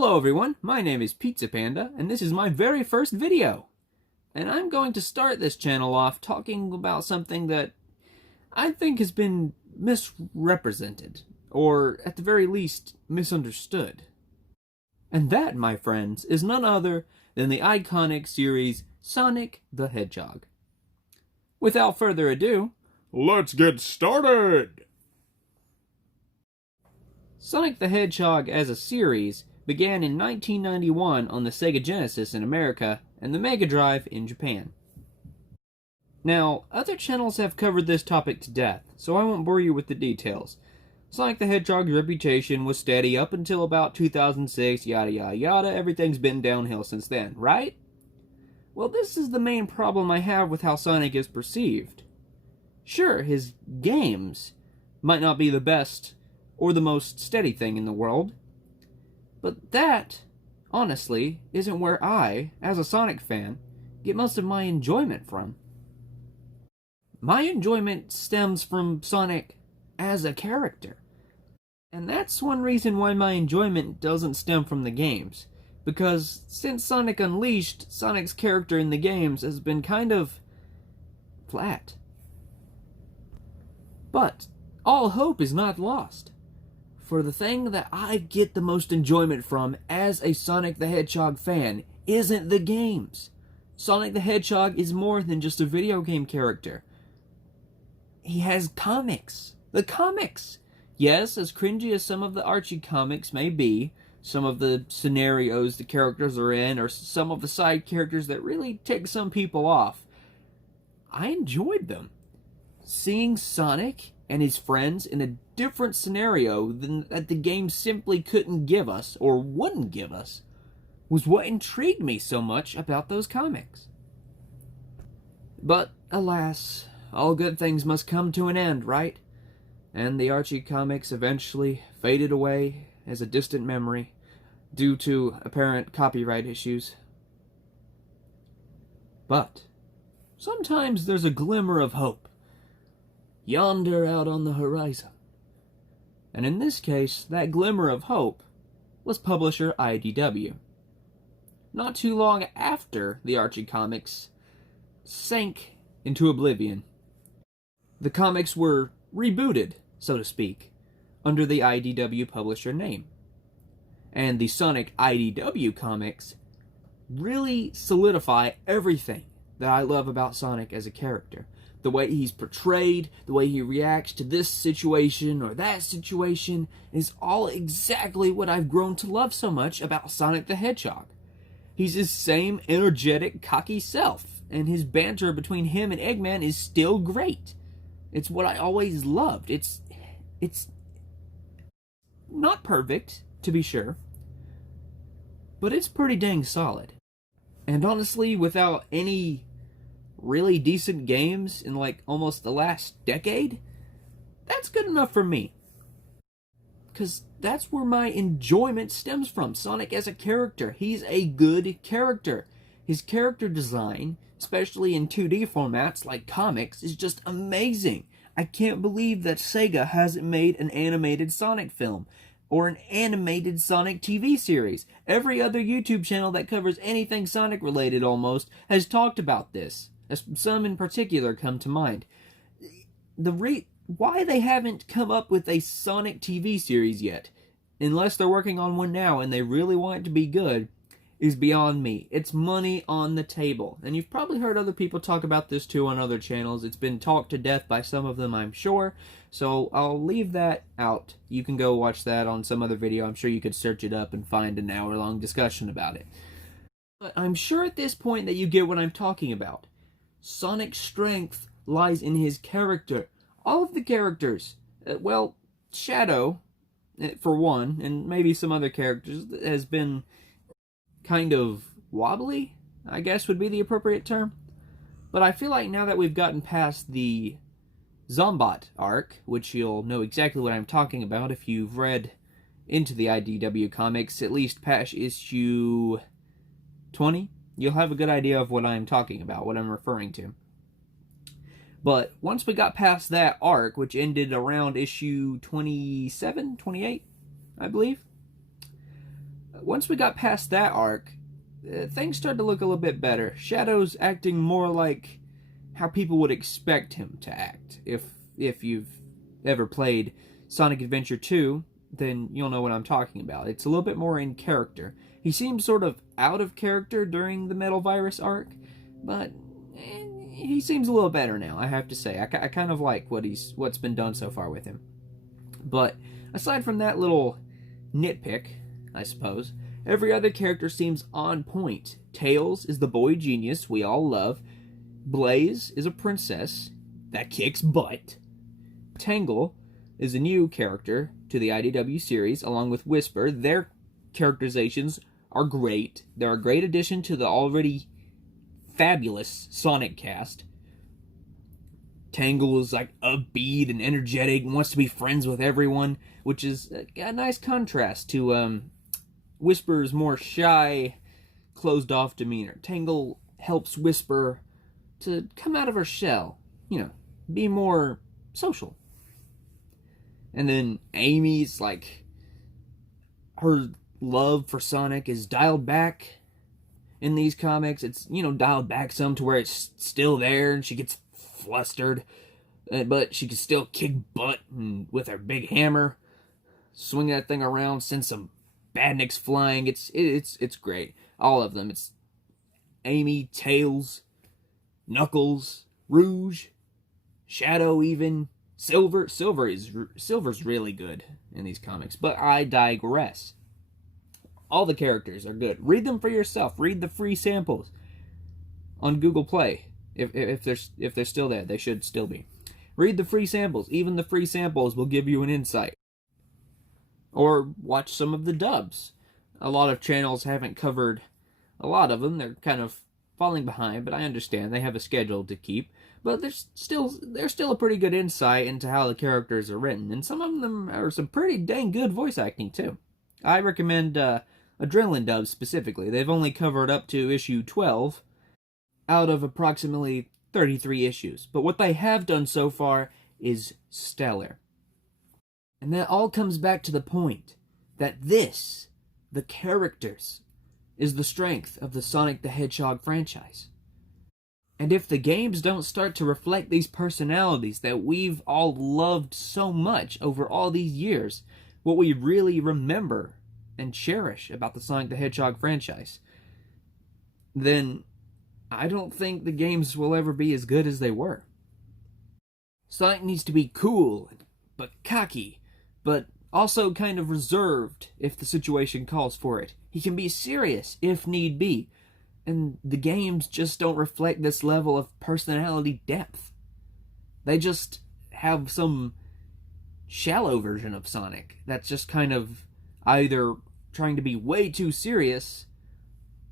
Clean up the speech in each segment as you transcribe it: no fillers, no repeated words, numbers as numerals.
Hello everyone, my name is Pizza Panda, and this is my very first video. And I'm going to start this channel off talking about something that I think has been misrepresented, or at the very least, misunderstood. And that, my friends, is none other than the iconic series Sonic the Hedgehog. Without further ado, let's get started! Sonic the Hedgehog as a series began in 1991 on the Sega Genesis in America and the Mega Drive in Japan. Now, other channels have covered this topic to death, so I won't bore you with the details. Sonic the Hedgehog's reputation was steady up until about 2006, yada yada yada, everything's been downhill since then, right? Well, this is the main problem I have with how Sonic is perceived. Sure, his games might not be the best or the most steady thing in the world, but that, honestly, isn't where I, as a Sonic fan, get most of my enjoyment from. My enjoyment stems from Sonic as a character. And that's one reason why my enjoyment doesn't stem from the games. Because since Sonic Unleashed, Sonic's character in the games has been kind of flat. But all hope is not lost. For the thing that I get the most enjoyment from as a Sonic the Hedgehog fan isn't the games. Sonic the Hedgehog is more than just a video game character. He has comics. The comics! Yes, as cringy as some of the Archie comics may be, some of the scenarios the characters are in, or some of the side characters that really tick some people off, I enjoyed them. Seeing Sonic and his friends in a different scenario than that the game simply couldn't give us, or wouldn't give us, was what intrigued me so much about those comics. But, alas, all good things must come to an end, right? And the Archie comics eventually faded away as a distant memory due to apparent copyright issues. But sometimes there's a glimmer of hope yonder out on the horizon. And in this case, that glimmer of hope was publisher IDW. Not too long after the Archie comics sank into oblivion, the comics were rebooted, so to speak, under the IDW publisher name. And the Sonic IDW comics really solidify everything that I love about Sonic as a character. The way he's portrayed, the way he reacts to this situation or that situation is all exactly what I've grown to love so much about Sonic the Hedgehog. He's his same energetic, cocky self, and his banter between him and Eggman is still great. It's what I always loved. It's not perfect, to be sure, but it's pretty dang solid. And honestly, without any really decent games in like almost the last decade, that's good enough for me. Because that's where my enjoyment stems from. Sonic as a character. He's a good character. His character design, especially in 2D formats like comics, is just amazing. I can't believe that Sega hasn't made an animated Sonic film or an animated Sonic TV series. Every other YouTube channel that covers anything Sonic related almost has talked about this. Some in particular come to mind. Why they haven't come up with a Sonic TV series yet, unless they're working on one now and they really want it to be good, is beyond me. It's money on the table. And you've probably heard other people talk about this too on other channels. It's been talked to death by some of them, I'm sure. So I'll leave that out. You can go watch that on some other video. I'm sure you could search it up and find an hour-long discussion about it. But I'm sure at this point that you get what I'm talking about. Sonic's strength lies in his character. All of the characters, well, Shadow, for one, and maybe some other characters, has been kind of wobbly, I guess would be the appropriate term. But I feel like now that we've gotten past the Zombot arc, which you'll know exactly what I'm talking about if you've read into the IDW comics, at least past issue 20, you'll have a good idea of what I'm talking about, what I'm referring to. But once we got past that arc, which ended around issue 27, 28, I believe, once we got past that arc, things started to look a little bit better. Shadow's acting more like how people would expect him to act. If you've ever played Sonic Adventure 2, then you'll know what I'm talking about. It's a little bit more in character. He seems sort of out of character during the Metal Virus arc, but he seems a little better now, I have to say. I kind of like what's been done so far with him. But aside from that little nitpick, I suppose, every other character seems on point. Tails is the boy genius we all love. Blaze is a princess that kicks butt. Tangle is a new character to the IDW series, along with Whisper. Their characterizations are great. They're a great addition to the already fabulous Sonic cast. Tangle is like upbeat and energetic and wants to be friends with everyone, which is a nice contrast to Whisper's more shy, closed-off demeanor. Tangle helps Whisper to come out of her shell, be more social. And then Amy's like, her love for Sonic is dialed back in these comics. It's, dialed back some to where it's still there and she gets flustered, but she can still kick butt and with her big hammer, swing that thing around, send some badniks flying. It's great. All of them. It's Amy, Tails, Knuckles, Rouge, Shadow, even Silver's really good in these comics, but I digress. All the characters are good. Read them for yourself. Read the free samples on Google Play. If they're still there, they should still be. Read the free samples. Even the free samples will give you an insight. Or watch some of the dubs. A lot of channels haven't covered a lot of them. They're kind of falling behind, but I understand they have a schedule to keep. But there's still a pretty good insight into how the characters are written, and some of them are some pretty dang good voice acting too. I recommend Adrenaline dubs specifically. They've only covered up to issue 12 out of approximately 33 issues, but what they have done so far is stellar. And that all comes back to the point that the characters, is the strength of the Sonic the Hedgehog franchise. And if the games don't start to reflect these personalities that we've all loved so much over all these years, what we really remember and cherish about the Sonic the Hedgehog franchise, then I don't think the games will ever be as good as they were. Sonic needs to be cool, but cocky, but also kind of reserved if the situation calls for it. He can be serious if need be. And the games just don't reflect this level of personality depth. They just have some shallow version of Sonic that's just kind of either trying to be way too serious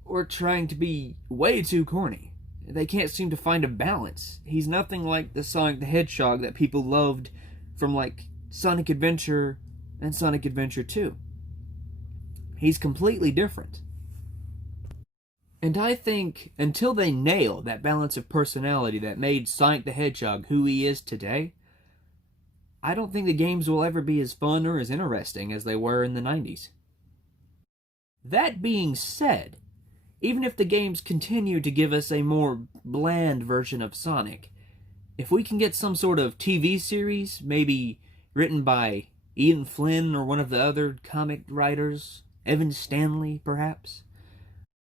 or trying to be way too corny. They can't seem to find a balance. He's nothing like the Sonic the Hedgehog that people loved from like Sonic Adventure and Sonic Adventure 2. He's completely different. And I think until they nail that balance of personality that made Sonic the Hedgehog who he is today, I don't think the games will ever be as fun or as interesting as they were in the 90s. That being said, even if the games continue to give us a more bland version of Sonic, if we can get some sort of TV series, maybe written by Ian Flynn or one of the other comic writers, Evan Stanley perhaps,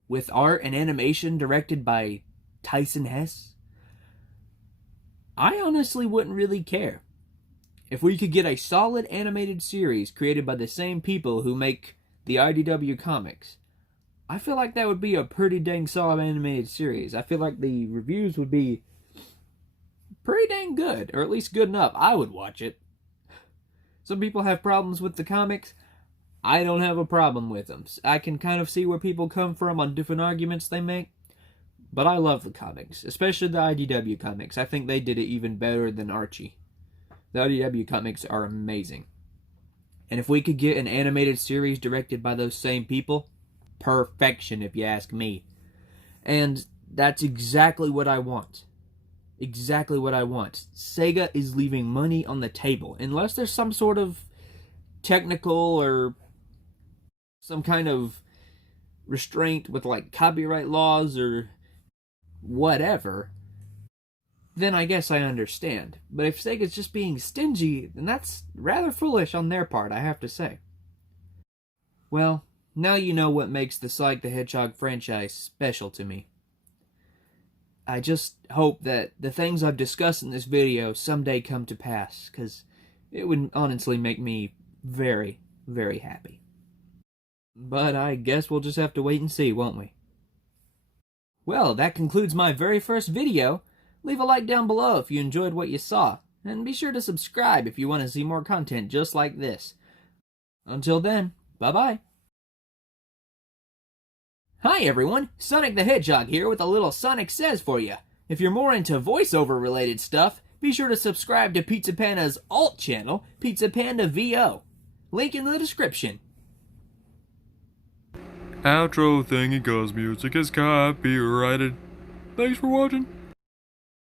with art and animation directed by Tyson Hess, I honestly wouldn't really care. If we could get a solid animated series created by the same people who make the IDW comics, I feel like that would be a pretty dang solid animated series. I feel like the reviews would be pretty dang good, or at least good enough. I would watch it. Some people have problems with the comics. I don't have a problem with them. I can kind of see where people come from on different arguments they make, but I love the comics, especially the IDW comics. I think they did it even better than Archie. The IDW comics are amazing. And if we could get an animated series directed by those same people, perfection if you ask me. And that's exactly what I want. Exactly what I want. Sega is leaving money on the table, unless there's some sort of technical or some kind of restraint with like copyright laws or whatever, then I guess I understand. But if Sega's just being stingy, then that's rather foolish on their part, I have to say. Well, now you know what makes the Sonic the Hedgehog franchise special to me. I just hope that the things I've discussed in this video someday come to pass, because it would honestly make me very, very happy. But I guess we'll just have to wait and see, won't we? Well, that concludes my very first video. Leave a like down below if you enjoyed what you saw, and be sure to subscribe if you want to see more content just like this. Until then, bye-bye. Hi everyone, Sonic the Hedgehog here with a little Sonic Says for you. If you're more into voiceover related stuff, be sure to subscribe to Pizza Panda's alt channel, Pizza Panda VO. Link in the description. Outro thingy cause music is copyrighted. Thanks for watching.